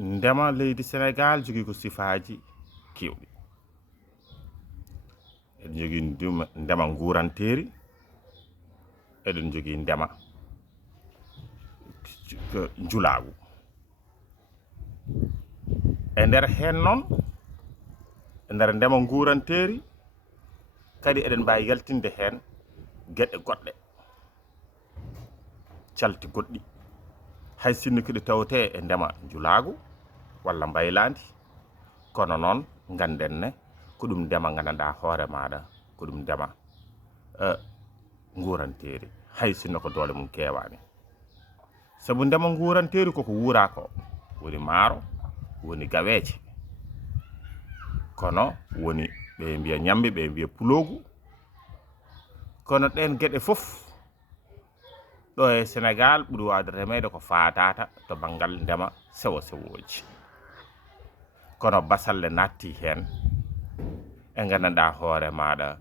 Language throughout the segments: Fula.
ndema leydi Sénégal jogii ko sifaaji keewɗi. eɗen jogii ndema nguuranteeri, eɗen jogii ndema njulaagu. E nder heen noon, e nder ndema nguuranteeri kadi eɗen mbaawi yaltinde heen geɗe goɗɗe calti goɗɗi, hay sinno kiɗe tawtee e ndema njulaagu walla mbaylaandi, kono noon ngannden ne ko ɗum ndema nganndanɗaa hoore maaɗa ko ɗum ndema nguuranteeri, hay sinno ko doole mum keewaani. Sabu ndema nguuranteeri koko wuuraa ko woni maaro, woni gaweeje, kono woni ɓe mbiya ñambe, ɓe mbiya puloogu. Kono ɗeen geɗe fof ɗo e Sénégal ɓuri waawde remeede ko faataata to banngal ndema sewo sewooji. Kono basalle nattii heen e nganndanɗaa hoore maaɗa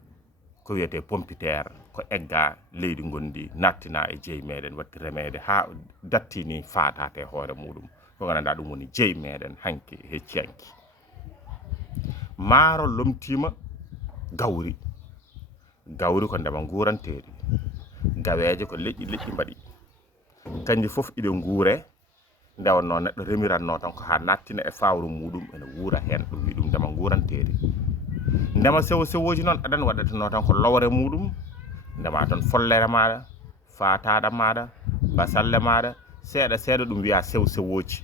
ko wiyetee pompiteer, ko eggaa leydi ngondi nattinaa e jeyi meeɗen watti remeede haa dattii ni faataate hoore muɗum, ko nganndanɗaa ɗum woni jeyi meeɗen hanki hecciyanki. Maaro lomtiima gawri. Gawri ko ndema nguuranteeri, gaweeje ko leƴƴi mbaɗi, kanji fof iɗe nguuree, nde wonnoo neɗɗo remirannoo tan ko haa nattina e fawru muɗum ene wuura heen, ɗum wi ɗum ndema nguuranteeri. Ndema sewo sewooji noon aɗan waɗatenoo tan ko lowre muɗum, ndema tan follere maaɗa, faataaɗa maaɗa, basalle maaɗa, seeɗa seeɗa ɗum wiyaa sewo sewooji,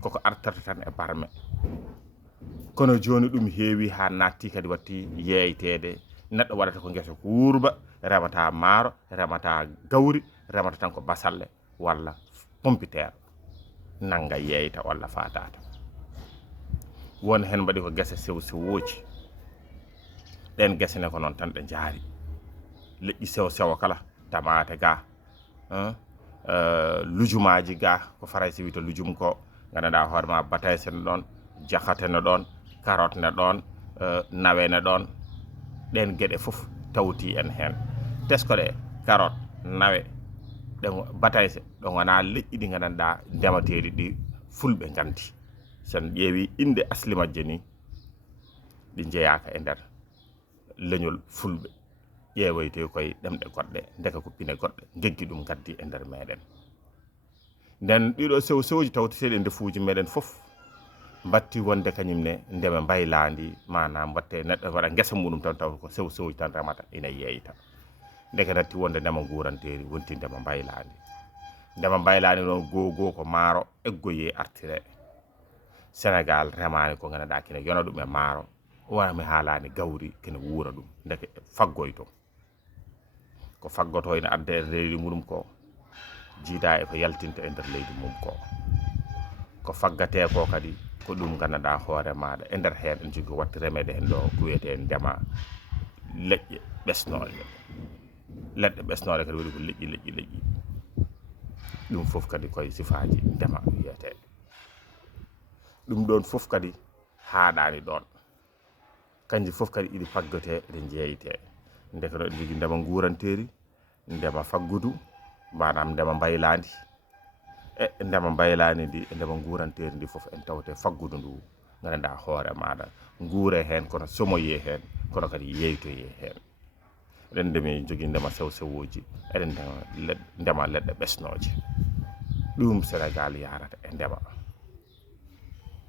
koko artata tan e barme. Kono jooni ɗum heewi haa nattii kadi watti yeeyteede, neɗɗo waɗata ko ngesa ko wuurba, remataa maaro, remataa gawri, remata tan ko basalle walla pompiteer, nannga yeeyta walla faataata. Won heen mbaɗi ko gese sewo sewooji, ɗeen gese ne ko noon tan ɗe njaari. Leƴƴi sewo sewo kala, tamaate gaa, lujumaaji gaa, ko Faraysi wiyta lujum ko, nganndanɗaa hoore maa batayse ne ɗoon, jahate ne ɗoon, carotte ne ɗoon, nawe ne ɗoon. Ɗeen geɗe fof tawtii en heen. Tesko ɗe carotte, nawe, batayse ɗo wonaa leƴƴi ɗi nganndanɗaa ndemateeɗi ɗi fulɓe nganndi. Sen ƴeewii innde asli majje ni ɗi njeyaaka e nder leñol fulɓe, ƴeewoytee koye ɗemɗe goɗɗe, ndeka ko pine goɗɗe ngeggi ɗum ngaddi e nder meeɗen. Nden ɗiɗo sewo sewooji tawteteeɗi e ndefuuji meeɗen fof mbatti wonde kañumne ndema mbaylaandi, manam mbatte neɗɗo waɗa ngesa muɗum tan taw ko sewo sewooji tan remata ina yeeyta. Ndeke natti wonde ndema nguuranteeri wonti ndema mbaylaandi. Ndema mbaylaandi noon goo ko maaro eggoyee artiree. Sénégal remaani ko nganndanɗaa kene yona ɗum e maaro, wona mi haalaani gawri kene wuura ɗum, ndeke faggoyto. Ko faggotoo ina adda e leydi muɗum ko, jiidaa e ko yaltinta e nder leydi mum ko faggatee ko kadi ko ɗum nganndanɗaa hoore maaɗa e nder heen en jogii watti remeede heen ɗo ko wiyetee ndema leƴƴe ɓesnooje. Leɗɗe ɓesnoore kadi waɗi ko leƴƴi. Ɗum fof kadi koye sifaaji ndema wiyetee. Ɗum ɗoon fof kadi haaɗaani ɗoon. Kanji fof kadi iɗi faggatee ɗe njeeytee. Ndeke ɗo en jogii ndema nguuranteeri, ndema faggudu, manam ndema mbaylaandi. E ndema mbaylaandi ndi e ndema nguuranteeri ndi fof en tawtee faggudu ndu nganndanɗaa hoore maaɗa nguuree heen kono somoyee heen, kono kadi yeeytoyee heen. Eɗen ndemi jogii ndema sewo sewooji, eɗen ndema leɗɗe ɓesnooje. Ɗum Sénégal yarata e ndema.